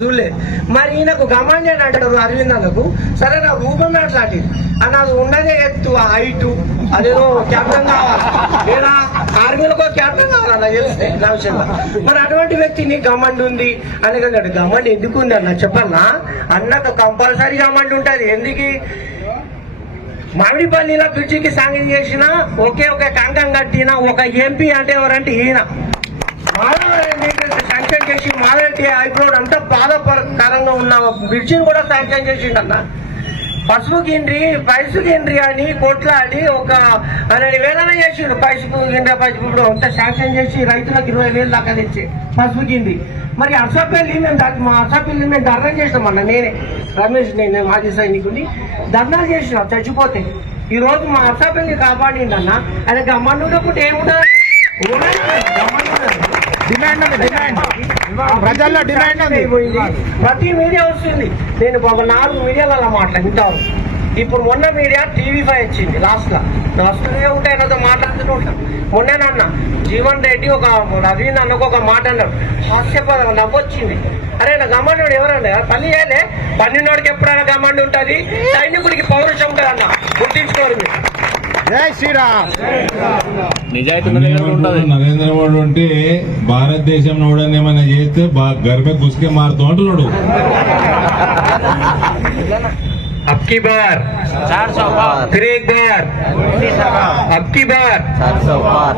చూడలే మరి ఈయనకు గమాంజన్ అంటాడు అరవిందకు సరే నా రూపం అట్లాంటి అని ఉన్నదే ఎత్తు ఆ హైట్ అదేదో కెప్టెన్ కావాలి. లేదా ఆర్మీలకు కెప్టెన్ కావాలి నాకు తెలిస్తే నా విషయంలో. మరి అటువంటి వ్యక్తిని గమండి ఉంది? అని అన్నాడు గమండి ఎందుకు ఉంది అన్న చెప్పన్నా? అన్నకు కంపల్సరీ గమండి ఉంటుంది. ఎందుకు? మామిడిపల్లిలో బ్రిడ్జికి సాంగ్ చేసిన ఒకే ఒక కంకం కట్టిన ఒక ఎంపీ అంటే ఎవరంటే ఈయన. శాంక్షన్ చేసి మాదే హైకోర్టు అంతా బాధాకరంగా ఉన్న బ్రిడ్జిని కూడా శాంక్షన్ చేసిండన్న. పసుపు గిండ్రి పైసు గిండ్రి అని కొట్లాడి ఒక పన్నెండు వేలన చేసిండు. పైసుకు గిండ్రి పసుపు ఇప్పుడు అంతా శాంక్షన్ చేసి రైతులకు ఇరవై వేలు దాకా తెచ్చి పసుపు గిండ్రి. మరి అర్సపల్లి మేము మా అర్సపల్లి మేము ధర్నా చేసినాం అన్న నేనే. రమేష్ నేను మాజీ సైనికుని. ధర్నా చేసిన చచ్చిపోతే. ఈ రోజు మా అర్సపల్లిని కాపాడిందన్న ఆయన గమ్మనున్నప్పుడు ఏముండదు డిమాండ్ ఉంది డిమాండ్ ప్రజల్లో డిమాండ్ ఉంది. ప్రతి మీడియా వస్తుంది. నేను ఒక నాలుగు మీడియాలలో మాట్లాడుతాను ఇప్పుడు మొన్న మీడియా టీవీ ఫైవ్ వచ్చింది లాస్ట్ లా. లాస్ట్ ఉంటాయి నాతో మాట్లాడుతూనే ఉంటాను మొన్నేనన్న జీవన్ రెడ్డి ఒక నవీన్ అన్నకు ఒక మాట అన్నాడు. హాస్యపదం నవ్వొచ్చింది. అరే నా గమ్మండు ఎవరన్నా పని చేయలే. పన్నెండోడికి ఎప్పుడైనా గమ్మండి ఉంటుంది. సైనికుడికి పౌరుషం కదన్నా గుర్తించుకోరు మీరు. జై శ్రీరామ్ నిజాయితీ నరేంద్ర నరేంద్ర మోడీ ఉంటే భారతదేశం నోడని ఏమైనా చేస్తే బా- గర్భ గుసుకే మారుతూ అంటున్నాడు अब की बार చార్ సో फिर एक बार अब की बार चार सौ पार